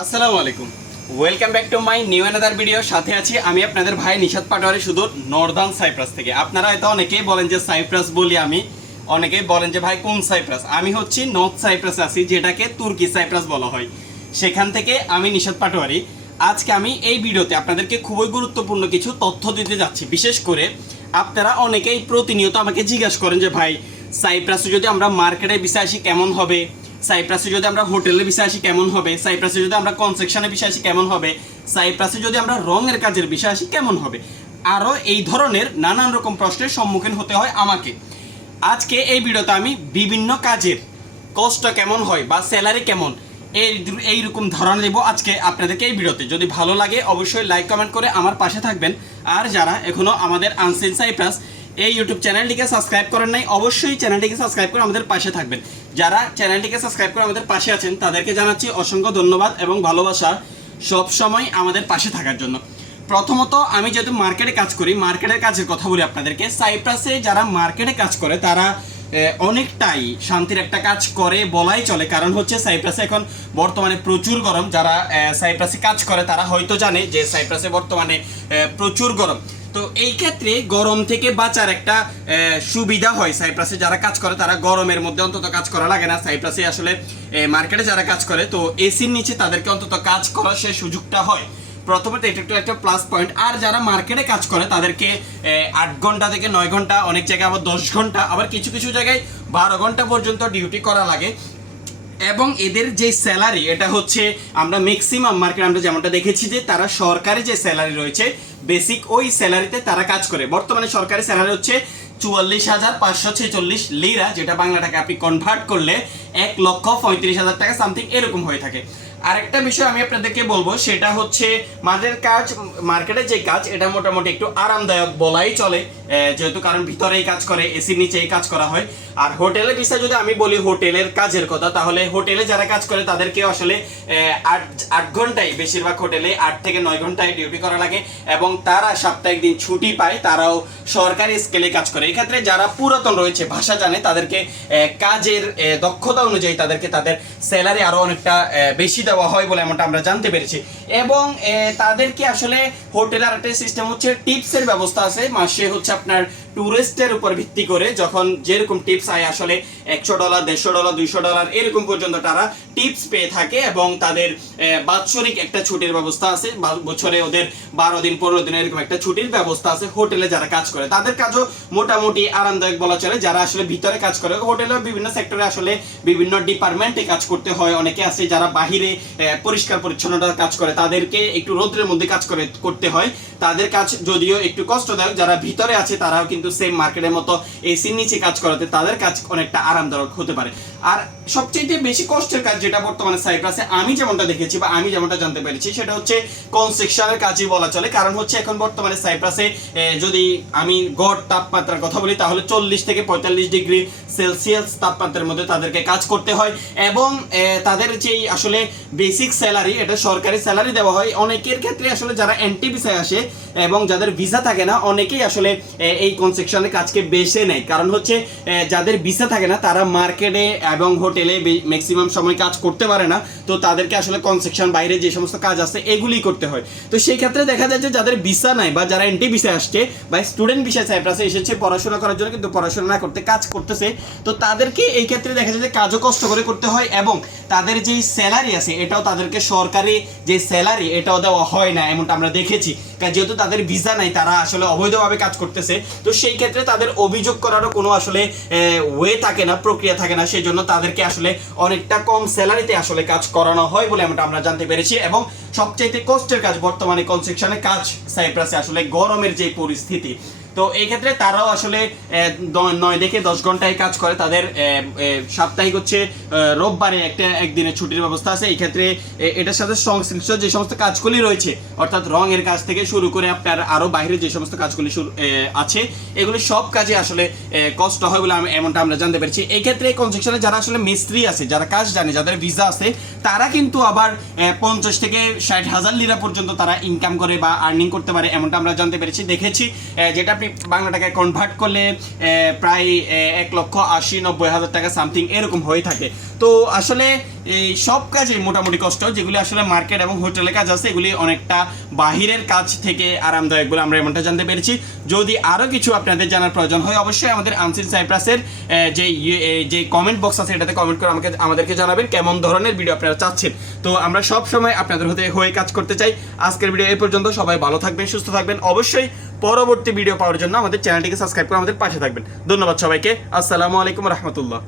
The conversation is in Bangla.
আসসালামু আলাইকুম। Welcome back to my new another video সাথে আছি আমি আপনাদের ভাই নিশাদ পাটোয়ারি শুধু নর্দার্ন সাইপ্রাস থেকে। আপনারা হয়তো অনেকেই বলেন যে সাইপ্রাস বলি আমি। অনেকেই বলেন যে ভাই, কোন সাইপ্রাস আমি হচ্ছি নর্থ সাইপ্রাস আছি, যেটাকে তুর্কি সাইপ্রাস বলা হয়। সেখান থেকে আমি নিশাদ পাটোয়ারি। আজকে আমি এই ভিডিওতে আপনাদেরকে খুবই গুরুত্বপূর্ণ কিছু তথ্য দিতে যাচ্ছি। বিশেষ করে আপনারা অনেকেই প্রতিনিয়ত আমাকে জিজ্ঞাসা করেন যে ভাই সাইপ্রাসে যদি আমরা মার্কেটে বিষয় আসি কেমন হবে? সাইপ্রাসে যদি আমরা হোটেলের বিষয় আসি, কেমন হবে? সাইপ্রাসে যদি আমরা কনস্ট্রাকশনের বিষয় আসি, কেমন হবে? সাইপ্রাসে যদি আমরা রঙের কাজের বিষয় আসি, কেমন হবে? আরও এই ধরনের নানান রকম প্রশ্নের সম্মুখীন হতে হয় আমাকে। আজকে এই ভিডিওতে আমি বিভিন্ন কাজের কষ্ট কেমন হয় বা স্যালারি কেমন, এই এইরকম ধারণা দেবো আজকে আপনাদেরকে এই ভিডিওতে। যদি ভালো লাগে, অবশ্যই লাইক কমেন্ট করে আমার পাশে থাকবেন। আর যারা এখনও আমাদের আনসেন সাইপ্রাস এই ইউটিউব চ্যানেলটিকে সাবস্ক্রাইব করেন নাই, অবশ্যই চ্যানেলটিকে সাবস্ক্রাইব করে আমাদের পাশে থাকবেন। যারা চ্যানেলটিকে সাবস্ক্রাইব করে আমাদের পাশে আছেন, তাদেরকে জানাচ্ছি অসংখ্য ধন্যবাদ এবং ভালোবাসা সব সময় আমাদের পাশে থাকার জন্য। প্রথমত, আমি যেহেতু মার্কেটে কাজ করি মার্কেটের কাজের কথা বলি আপনাদেরকে। সাইপ্রাসে যারা মার্কেটে কাজ করে, তারা অনেকটাই শান্তির একটা কাজ করে বলাই চলে। কারণ হচ্ছে সাইপ্রাসে এখন বর্তমানে প্রচুর গরম। যারা সাইপ্রাসে কাজ করে, তারা হয়তো জানে যে সাইপ্রাসে বর্তমানে প্রচুর গরম। তো এই ক্ষেত্রে গরম থেকে বাঁচার একটা সুবিধা হয় সাইপ্রাসে যারা কাজ করে, তারা গরমের মধ্যে অন্তত কাজ করা লাগে না। সাইপ্রাসে আসলে মার্কেটে যারা কাজ করে, তো এসির নিচে তাদেরকে অন্তত কাজ করার সে সুযোগটা হয়। প্রথমত এটা একটু একটা প্লাস পয়েন্ট আর যারা মার্কেটে কাজ করে, তাদেরকে আট ঘণ্টা থেকে নয় ঘণ্টা, অনেক জায়গায় আবার দশ ঘণ্টা, আবার কিছু কিছু জায়গায় বারো ঘণ্টা পর্যন্ত ডিউটি করা লাগে। এবং এদের যে স্যালারি এটা হচ্ছে আমরা ম্যাক্সিমাম মার্কেট আমরা যেমনটা দেখেছি যে তারা সরকারি যে স্যালারি রয়েছে বেসিক ওই স্যালারিতে তারা কাজ করে। বর্তমানে সরকারি স্যালারি হচ্ছে চুয়াল্লিশ হাজার পাঁচশো ছেচল্লিশ লিরা যেটা বাংলা টাকা আপনি কনভার্ট করলে এক লক্ষ পঁয়ত্রিশ হাজার টাকা সামথিং এরকম হয়ে থাকে। আরেকটা বিষয় আমি আপনাদেরকে বলব, সেটা হচ্ছে মাঝের কাজ মার্কেটে যে কাজ, এটা মোটামুটি একটু আরামদায়ক বলাই চলে। যেহেতু কারণ ভিতরেই কাজ করে এসির নিচেই কাজ করা হয়। আর হোটেলের বিষয়ে যদি আমি বলি হোটেলের কাজের কথা, তাহলে হোটেলে যারা কাজ করে তাদেরকে আসলে আট আট ঘন্টায় বেশিরভাগ হোটেলে আট থেকে নয় ঘন্টায় ডিউটি করা লাগে এবং তারা সাপ্তাহিক দিন ছুটি পায়, তারাও সরকারি স্কেলে কাজ করে। এক্ষেত্রে যারা পুরাতন রয়েছে, ভাষা জানে, তাদেরকে কাজের দক্ষতা অনুযায়ী তাদেরকে তাদের স্যালারি আরও অনেকটা বেশি দেওয়া হয় বলে এমনটা আমরা জানতে পেরেছি। এবং তাদেরকে আসলে হোটেল আর একটা সিস্টেম হচ্ছে টিপসের ব্যবস্থা আছে। মাসে হচ্ছে আপনার ট্যুরিস্টের উপর ভিত্তি করে যখন যেরকম টিপস আয় আসলে একশো ডলার দেড়শো ডলার দুইশো ডলার এরকম পর্যন্ত তারা টিপস পেয়ে থাকে এবং তাদের বাৎসরিক একটা ছুটির ব্যবস্থা আছে। বছরে ওদের বারো দিন, পনেরো দিন এরকম একটা ছুটির ব্যবস্থা আছে হোটেলে যারা কাজ করে। তাদের কাজও মোটামুটি আরামদায়ক বলা চলে। যারা আসলে ভিতরে কাজ করে, হোটেলেও বিভিন্ন সেক্টরে আসলে বিভিন্ন ডিপার্টমেন্টে কাজ করতে হয়। অনেকে আছে যারা বাহিরে পরিষ্কার পরিচ্ছন্নতার কাজ করে, তাদেরকে একটু রৌদ্রের মধ্যে কাজ করে, করতে হয়। তাদের কাজ যদিও একটু কষ্টদায়ক, যারা ভিতরে আছে তারাও কিন্তু সেম মার্কেটের মতো এসির নিচে কাজ করাতে, তাদের কাজ অনেকটা আরামদায়ক হতে পারে। আর সবচেয়ে বেশি কষ্টের কাজ যেটা বর্তমানে সাইপ্রাসে আমি যেমনটা দেখেছি বা আমি যেমনটা জানতে পেরেছি, সেটা হচ্ছে কনস্ট্রাকশনের কাজই বলা চলে। কারণ হচ্ছে এখন বর্তমানে সাইপ্রাসে যদি আমি গড় তাপমাত্রার কথা বলি, তাহলে চল্লিশ থেকে পঁয়তাল্লিশ ডিগ্রি সেলসিয়াস তাপমাত্রার মধ্যে তাদেরকে কাজ করতে হয় এবং তাদের যেই আসলে বেসিক স্যালারি, এটা সরকারি স্যালারি দেওয়া হয়, অনেকের ক্ষেত্রে আসলে যারা এন্টি আসে এবং যাদের ভিসা থাকে না, অনেকেই আসলে এই কনস্ট্রাকশনের কাজকে বেছে নেয়। কারণ হচ্ছে যাদের ভিসা থাকে না, তারা মার্কেটে এবং হোটেলে ম্যাক্সিমাম সময় কাজ করতে পারে না, তো তাদেরকে আসলে কনস্ট্রাকশন বাইরে যে সমস্ত কাজ আছে এগুলি করতে হয়। তো সেই ক্ষেত্রে দেখা যায় যে যাদের ভিসা নাই বা যারা এন্টি ভিসায় আসছে বা স্টুডেন্ট ভিসায় সাইপ্রাসে এসেছে পড়াশোনা করার জন্য কিন্তু পড়াশোনা না করতে, কাজ করতেছে, তো তাদেরকে এই ক্ষেত্রে দেখা যায় যে কাজও কষ্ট করে করতে হয় এবং তাদের যেই স্যালারি আছে এটাও তাদেরকে সরকারি যে স্যালারি এটাও দেওয়া হয় না, এমনটা আমরা দেখেছি। যেহেতু তাদের ভিসা নাই, তারা আসলে অবৈধভাবে কাজ করতেছে, তো সেই ক্ষেত্রে তাদের অভিযোগ করারও কোনো আসলে ওয়ে থাকে না, প্রক্রিয়া থাকে না সেই জন্য তাদেরকে আসলে অনেকটা কম স্যালারিতে আসলে কাজ করানো হয় বলে এমনটা আমরা জানতে পেরেছি। এবং সবচাইতে কষ্টের কাজ বর্তমানে কনস্ট্রাকশনে কাজ সাইপ্রাসে আসলে গরমের যে পরিস্থিতি তো এই ক্ষেত্রে তারাও আসলে নয় থেকে দশ ঘন্টায় কাজ করে। তাদের সাপ্তাহিক হচ্ছে রোববারে একটা একদিনের ছুটির ব্যবস্থা আছে। এই ক্ষেত্রে এটার সাথে সংশ্লিষ্ট যে সমস্ত কাজগুলি রয়েছে, অর্থাৎ রঙের কাজ থেকে শুরু করে আপনার আরও বাইরে যে সমস্ত কাজগুলি আছে, এগুলি সব কাজে আসলে কষ্ট হয় বলে এমনটা আমরা জানতে পেরেছি। এই ক্ষেত্রে কনস্ট্রাকশনে যারা আসলে মিস্ত্রি আছে, যারা কাজ জানে, যাদের ভিসা আছে, তারা কিন্তু আবার পঞ্চাশ থেকে ষাট হাজার লিরা পর্যন্ত তারা ইনকাম করে বা আর্নিং করতে পারে, এমনটা আমরা জানতে পেরেছি, দেখেছি। যেটা আপনি বাংলা টাকায় কনভার্ট করলে প্রায় এক লক্ষ আশি, নব্বই হাজার টাকা সামথিং এরকম হয়ে থাকে। তো আসলে এই সব কাজে মোটামুটি কষ্ট, যেগুলি আসলে মার্কেট এবং হোটেলের কাজ আছে, এগুলি অনেকটা বাহিরের কাজ থেকে আরামদায়ক বলে আমরা এমনটা জানতে পেরেছি। যদি আরও কিছু আপনাদের জানার প্রয়োজন হয়, অবশ্যই আমাদের আনসিন সাইপ্রাসের যে ইয়ে- যে কমেন্ট বক্স আছে, এটাতে কমেন্ট করে আমাকে, আমাদেরকে জানাবেন কেমন ধরনের ভিডিও আপনারা চাচ্ছেন। তো আমরা সব সময় আপনাদের হতে হয়ে কাজ করতে চাই। আজকের ভিডিও এ পর্যন্ত, সবাই ভালো থাকবেন, সুস্থ থাকবেন। অবশ্যই পরবর্তী ভিডিও পাওয়ার জন্য আমাদের চ্যানেলটিকে সাবস্ক্রাইব করে আমাদের পাশে থাকবেন। ধন্যবাদ সবাইকে। আসসালামু আলাইকুম রহমতুল্লাহ।